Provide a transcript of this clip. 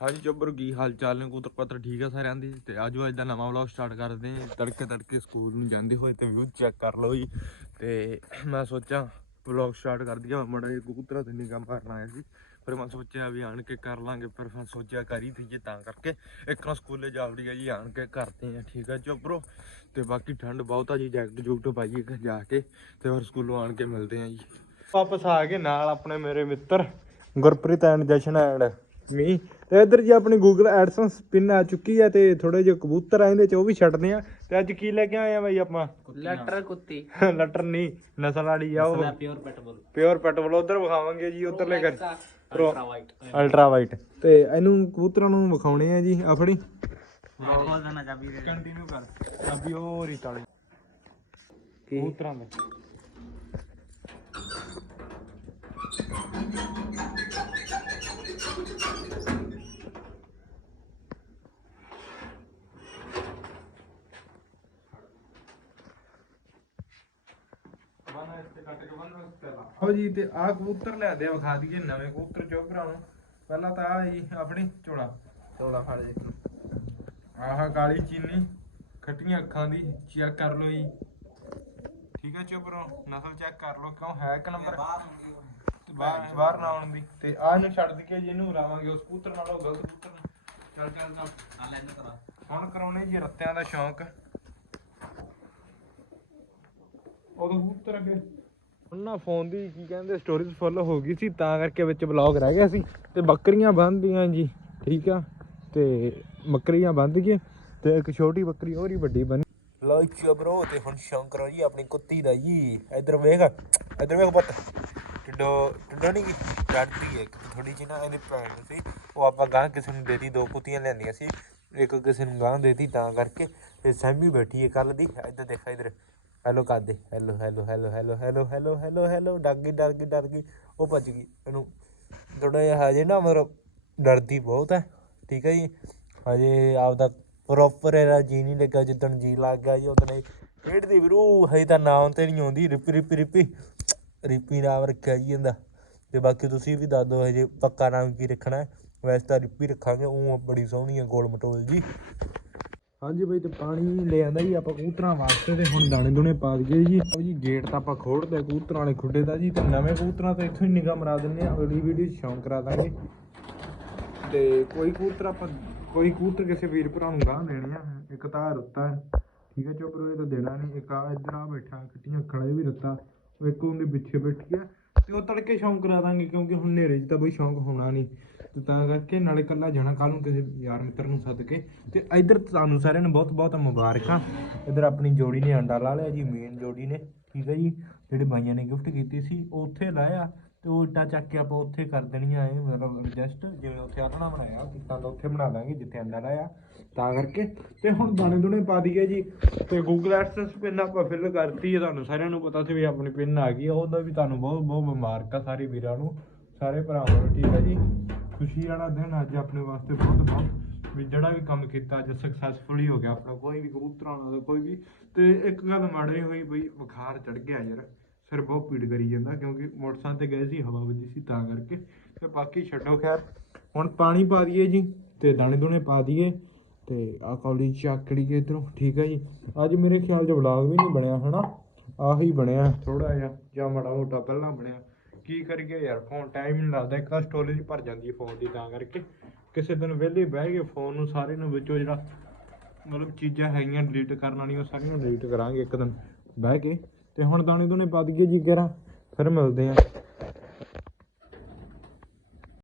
ਹਾਂਜੀ, ਜੱਬਰ, ਕੀ ਹਾਲ ਚਾਲ ਨੇ? ਕੁਤਰ ਪੱਤਰ ਠੀਕ ਆ ਸਾਰਿਆਂ ਦੀ? ਤੇ ਆਜੋ, ਅੱਜ ਦਾ ਨਵਾਂ ਵਲੌਗ ਸਟਾਰਟ ਕਰਦੇ ਹਾਂ। ਤੜਕੇ ਤੜਕੇ ਸਕੂਲ ਨੂੰ ਜਾਂਦੇ ਹੋਏ ਤੇ ਵਿਊ ਚੈੱਕ ਕਰ ਲਓ ਜੀ। ਤੇ ਮੈਂ ਸੋਚਾਂ ਵਲੌਗ ਸਟਾਰਟ ਕਰ ਦਿਆ ਮੜਾ ਜੀ ਕਬੂਤਰਾਂ ਤੇ ਨਿਗਾਹ ਮਾਰਨ ਆਇਆ ਸੀ। ਫਿਰ ਮੈਂ ਸੋਚਿਆ ਵੀ ਆਣ ਕੇ ਕਰ ਲਾਂਗੇ, ਪਰ ਫਿਰ ਸੋਚਿਆ ਕਰ ਹੀ ਦਈਏ ਤਾਂ ਕਰਕੇ। ਇੱਕ ਨਾ ਸਕੂਲੇ ਜਾਵੜੀ ਆ ਜੀ, ਆਣ ਕੇ ਕਰਦੇ ਆ ਠੀਕ ਆ ਜੱਬਰੋ? ਤੇ ਬਾਕੀ ਠੰਡ ਬਹੁਤ ਆ ਜੀ, ਜੈਕਟ ਜੂਕਟ ਪਾਈਏ ਜਾ ਕੇ, ਤੇ ਫਿਰ ਸਕੂਲੋਂ ਆਣ ਕੇ ਮਿਲਦੇ ਆ ਜੀ। ਵਾਪਸ ਆ ਕੇ ਨਾਲ ਆਪਣੇ ਮੇਰੇ ਮਿੱਤਰ, Gurpreet and Jashan and me ਤੇ ਇੱਧਰ ਜੀ ਆਪਣੀ ਗੂਗਲ ਐਡਸੈਂਸ ਪਿੰਨ ਆ ਚੁੱਕੀ ਹੈ ਤੇ ਥੋੜੇ ਜਿਹੇ ਕਬੂਤਰ ਆ ਇਹਦੇ ਚ ਉਹ ਵੀ ਛੱਡਦੇ ਆ। ਤੇ ਅੱਜ ਕੀ ਲੈ ਕੇ ਆਏ ਆ ਬਾਈ ਆਪਾਂ? ਲੈਟਰ ਕੁੱਤੀ। ਲਟਰ ਨਹੀਂ ਨਸਲ ਵਾਲੀ ਆ ਉਹ। ਪਿਓਰ ਪੈਟਬਲ ਪਿਓਰ ਪੈਟਬਲ ਉਧਰ ਵਿਖਾਵਾਂਗੇ ਜੀ ਉਧਰਲੇ ਕਰ ਅਲਟਰਾ ਵਾਈਟ ਅਲਟਰਾ ਵਾਈਟ ਤੇ ਇਹਨੂੰ ਕਬੂਤਰਾਂ ਨੂੰ ਵਿਖਾਉਣੇ ਆ ਜੀ ਆਪਣੀ। ਖੋਲ ਦੇਣਾ ਚਾਬੀ ਦੇ। ਕੰਟੀਨਿਊ ਕਰ। ਅਭੀ ਉਹ ਰੀਤ ਵਾਲੇ। ਕਬੂਤਰਾਂ ਦੇ। ਹੋ ਜੀ ਤੇ ਆਹ ਕਬੂਤਰ ਲਿਆਦੇ ਆ ਵਿਖਾ ਦਈਏ ਨਵੇਂ ਕਬੂਤਰ ਚੋਬਰਾਂ ਨੂੰ। ਪਹਿਲਾਂ ਤਾਂ ਆ ਜੀ ਆਪਣੀ ਝੋਲਾ ਝੋਲਾ ਫੜ ਜੇ। ਆਹ ਕਾਲੀ ਚੀਨੀ ਖੱਟੀਆਂ ਅੱਖਾਂ ਦੀ ਚੈੱਕ ਕਰ ਲਓ ਜੀ। ਠੀਕ ਹੈ ਚੋਬਰੋ ਨਸਲ ਚੈੱਕ ਕਰ ਲਓ ਕਿਉਂ ਹੈ ਇੱਕ ਨੰਬਰ। ਤੇ ਬਾਹਰ ਬਾਹਰ ਨਾ ਆਉਣ ਦੀ। ਤੇ ਆਹ ਨੂੰ ਛੱਡ ਦਈਏ ਜੀ ਇਹਨੂੰ ਲਾਵਾਂਗੇ ਉਸ ਕਬੂਤਰ ਨਾਲ ਉਹ ਗਲਤ ਕਬੂਤਰ ਨਾਲ। ਚੱਲ ਚੱਲ ਚੱਲ। ਆ ਲੈਂਦਾ ਕਰਾ। ਹੁਣ ਕਰਾਉਣੇ ਜੀ ਰੱਤਿਆਂ ਦਾ ਸ਼ੌਂਕ। ਉਦੋਂ ਕਬੂਤਰ ਅੱਗੇ। ਹੁਣ ਨਾ ਫੋਨ ਦੀ ਕੀ ਕਹਿੰਦੇ ਸਟੋਰੇਜ ਫੁੱਲ ਹੋ ਗਈ ਸੀ ਤਾਂ ਕਰਕੇ ਵਿੱਚ ਬਲੌਗ ਰਹਿ ਗਿਆ ਸੀ। ਤੇ ਬੱਕਰੀਆਂ ਬੰਨਦੀਆਂ ਜੀ ਠੀਕ ਆ? ਤੇ ਬੱਕਰੀਆਂ ਬੰਦ ਗਏ ਤੇ ਇੱਕ ਛੋਟੀ ਬੱਕਰੀ ਹੋਰ ਹੀ ਵੱਡੀ ਬਣੀ। ਲੋ ਚਬਰੋ ਤੇ ਹੁਣ ਸ਼ੌਂਕ ਕਰੋ ਜੀ ਆਪਣੀ ਕੁੱਤੀ ਦਾ ਜੀ। ਇਧਰ ਵੇਖ ਇਧਰ ਵੇਖ ਪੁੱਤ। ਟਿੱਡੋ ਟਿੱਡੋ ਨਹੀਂ ਡਰਦੀ ਹੈ ਥੋੜੀ ਜਿਹੀ ਨਾ ਇਹਨੇ ਭੈਣ ਨੂੰ ਸੀ। ਉਹ ਆਪਾਂ ਗਾਂ ਕਿਸੇ ਨੂੰ ਦੇਤੀ ਦੋ ਕੁੱਤੀਆਂ ਲੈਂਦੀਆਂ ਸੀ। ਇੱਕ ਕਿਸੇ ਨੂੰ ਗਾਂ ਦੇਤੀ ਤਾਂ ਕਰਕੇ। ਤੇ ਸੈਮੀ ਬੈਠੀ ਹੈ ਕੱਲ ਦੀ। ਇੱਧਰ ਦੇਖ ਇੱਧਰ। ਹੈਲੋ ਕਰ ਦੇ hello hello hello hello hello hello hello hello ਡਰ ਗਈ ਡਰ ਗਈ ਡਰ ਗਈ। ਉਹ ਭੱਜ ਗਈ। ਇਹਨੂੰ ਥੋੜਾ ਜਿਹਾ ਹਜੇ ਨਾ ਮਤਲਬ ਡਰਦੀ ਬਹੁਤ ਹੈ। ਠੀਕ ਹੈ ਜੀ? ਹਜੇ ਆਪਦਾ ਪ੍ਰੋਪਰ ਇਹਦਾ ਜੀ ਨਹੀਂ ਲੱਗਾ ਜਿੱਦਣ ਜੀ ਲੱਗ ਗਿਆ ਜੀ ਉਦੋਂ ਹੀ ਖੇਡਦੀ ਵੀਰੂ ਹਜੇ ਤਾਂ ਨਾਮ ਤੇ ਨਹੀਂ ਆਉਂਦੀ। ਰਿਪੀ ਰਿਪੀ ਰਿਪੀ। ਰਿਪੀ ਨਾਮ ਰੱਖਿਆ ਜੀ ਇਹਦਾ। ਤੇ ਬਾਕੀ ਤੁਸੀਂ ਵੀ ਦੱਸ ਦਿਓ, ਹਜੇ ਪੱਕਾ ਨਾਮ ਕੀ ਰੱਖਣਾ ਹੈ। ਵੈਸੇ ਤਾਂ ਰਿਪੀ ਰੱਖਾਂਗੇ। ਉਹ ਬੜੀ ਸੋਹਣੀ ਹੈ, ਗੋਲ ਮਟੋਲ ਜੀ। ਹਾਂਜੀ ਬਈ ਤੇ ਪਾਣੀ ਲੈ ਆਂਦਾ ਜੀ ਆਪਾਂ ਕਬੂਤਰਾਂ ਵਾਸਤੇ ਤੇ ਹੁਣ ਦਾਣੇ ਦੁਣੇ ਪਾ ਦਈਏ ਜੀ। ਉਹ ਜੀ ਗੇਟ ਤਾਂ ਆਪਾਂ ਖੋੜਦੇ ਕਬੂਤਰਾਂ ਵਾਲੇ ਖੁੱਡੇ ਦਾ ਜੀ। ਤੇ ਨਵੇਂ ਕਬੂਤਰਾਂ ਤਾਂ ਇੱਥੋਂ ਹੀ ਨਿਗਾਹ ਮਰਾ ਦਿੰਨੇ ਆ। ਅਗਲੀ ਵੀਡੀਓ ਸ਼ੌਂਕ ਕਰਾ ਦਾਂਗੇ। ਤੇ ਕੋਈ ਕਬੂਤਰ ਆਪਾਂ ਕੋਈ ਕਬੂਤਰ ਕਿਸੇ ਵੀਰ ਭਰਾ ਨੂੰ ਗਾਹ ਦੇਣੇ ਆ। ਇੱਕ ਤਾਂ ਆਹ ਰੁੱਤਾ ਹੈ, ਠੀਕ ਹੈ ਚੁੱਪ ਇਹ ਤਾਂ ਦੇਣਾ ਨਹੀਂ। ਇੱਕ ਆ ਇੱਧਰ ਆ ਬੈਠਾ ਖੱਟੀਆਂ ਅੱਖਾਂ ਵਾਲਾ ਵੀ ਰੁੱਤਾ। ਇੱਕ ਉਹਦੇ ਪਿੱਛੇ ਬੈਠੀ ਆ ਤੇ ਉਹ ਤੜਕੇ ਸ਼ੌਂਕ ਕਰਾ ਦਾਂਗੇ, ਕਿਉਂਕਿ ਹੁਣ ਹਨੇਰੇ 'ਚ ਤਾਂ ਬਈ ਸ਼ੌਂਕ ਹੋਣਾ ਨਹੀਂ। ਤੇ ਤਾਂ ਕਰਕੇ ਨਾਲੇ ਇਕੱਲਾ ਜਾਣਾ ਕੱਲ ਨੂੰ ਕਿਸੇ ਯਾਰ ਮਿੱਤਰ ਨੂੰ ਸੱਦ ਕੇ। ਤੇ ਇੱਧਰ ਤੁਹਾਨੂੰ ਸਾਰਿਆਂ ਨੂੰ ਬਹੁਤ ਬਹੁਤ ਮੁਬਾਰਕਾਂ। ਇੱਧਰ ਆਪਣੀ ਜੋੜੀ ਨੇ ਅੰਡਾ ਲਾ ਲਿਆ ਜੀ ਮੇਨ ਜੋੜੀ ਨੇ, ਠੀਕ ਹੈ ਜੀ। ਜਿਹੜੇ ਬਾਈਆਂ ਨੇ ਗਿਫਟ ਕੀਤੀ ਸੀ, ਉਹ ਉੱਥੇ ਲਾਇਆ ਤੇ ਉਹ ਇੱਟਾਂ ਚੱਕ ਕੇ ਆਪਾਂ ਉੱਥੇ ਕਰ ਦੇਣੀਆਂ ਇਹ ਮਤਲਬ ਐਡਜਸਟ ਜਿਵੇਂ ਉੱਥੇ ਆਟਣਾ ਬਣਾਇਆ ਕਿੱਦਾਂ ਦਾ ਉੱਥੇ ਬਣਾ ਦਾਂਗੇ, ਜਿੱਥੇ ਅੰਡਾ ਲਾਇਆ। ਤਾਂ ਕਰਕੇ, ਤੇ ਹੁਣ ਦਾਣੇ ਦੁਣੇ ਪਾ ਦਈਏ ਜੀ। ਤੇ ਗੂਗਲ ਐਡਸੈਂਸ ਪਿੰਨ ਆਪਾਂ ਫਿਲ ਕਰਤੀ ਹੈ, ਤੁਹਾਨੂੰ ਸਾਰਿਆਂ ਨੂੰ ਪਤਾ ਸੀ ਵੀ ਆਪਣੀ ਪਿੰਨ ਆ ਗਈ ਆ, ਉਹਦਾ ਵੀ ਤੁਹਾਨੂੰ ਬਹੁਤ ਬਹੁਤ ਮੁਬਾਰਕਾਂ ਸਾਰੇ ਵੀਰਾਂ ਨੂੰ, ਸਾਰੇ ਭਰਾਵਾਂ ਨੂੰ, ਠੀਕ ਹੈ ਜੀ। ਖੁਸ਼ੀ ਵਾਲਾ ਦਿਨ ਅੱਜ ਆਪਣੇ ਵਾਸਤੇ ਬਹੁਤ ਬਹੁਤ, ਵੀ ਜਿਹੜਾ ਵੀ ਕੰਮ ਕੀਤਾ ਅੱਜ ਸਕਸੈਸਫੁਲੀ ਹੋ ਗਿਆ ਆਪਣਾ, ਕੋਈ ਵੀ ਕਬੂਤਰਾਂ ਦਾ ਕੋਈ ਵੀ, ਤੇ ਇੱਕ ਗੱਲ ਮਾੜੀ ਹੋਈ ਬਈ, ਬੁਖਾਰ ਚੜ ਗਿਆ ਯਾਰ, ਸਿਰ ਬਹੁਤ ਪੀੜ ਕਰੀ ਜਾਂਦਾ ਕਿਉਂਕਿ ਮੋਟਰਸਾਈਕਲ ਤੇ ਗਏ ਸੀ, ਹਵਾ ਵੱਜੀ ਸੀ ਤਾਂ ਕਰਕੇ, ਤੇ ਬਾਕੀ ਛੱਡੋ ਖੈਰ, ਹੁਣ ਪਾਣੀ ਪਾ ਦਈਏ ਜੀ, ਤੇ ਦਾਣੇ ਦੂਣੇ ਪਾ ਦਈਏ, ਤੇ ਆ ਕੌਲੀ ਚੱਕ ਲਈਏ ਇਧਰੋਂ, ਠੀਕ ਹੈ ਜੀ, ਅੱਜ ਮੇਰੇ ਖਿਆਲ 'ਚ ਵਲੌਗ ਵੀ ਨਹੀਂ ਬਣਿਆ, ਹਨਾ? ਆਹੀ ਬਣਿਆ ਥੋੜਾ ਜਿਹਾ, ਜਾਂ ਮਾੜਾ ਮੋਟਾ ਪਹਿਲਾਂ ਬਣਿਆ। ਕੀ ਕਰੀਏ ਯਾਰ ਫੋਨ ਟਾਈਮ ਨਹੀਂ ਲੱਗਦਾ, ਇੱਕ ਤਾਂ ਸਟੋਰੇਜ ਭਰ ਜਾਂਦੀ ਹੈ ਫੋਨ ਦੀ ਤਾਂ ਕਰਕੇ। ਕਿਸੇ ਦਿਨ ਵਿਹਲੇ ਬਹਿ ਕੇ ਫੋਨ ਨੂੰ ਸਾਰੇ ਨੂੰ ਵਿੱਚੋਂ ਜਿਹੜਾ ਮਤਲਬ ਚੀਜ਼ਾਂ ਹੈਗੀਆਂ ਡਿਲੀਟ ਕਰਨ ਵਾਲੀਆਂ, ਉਹ ਸਾਰੀਆਂ ਡਿਲੀਟ ਕਰਾਂਗੇ ਇੱਕ ਦਿਨ ਬਹਿ ਕੇ। ਤੇ ਹੁਣ ਦਾਣੇ ਦੋਨੇ ਪਾ ਦਈਏ ਜੀ ਕਰਾਂ ਫਿਰ ਮਿਲਦੇ ਆ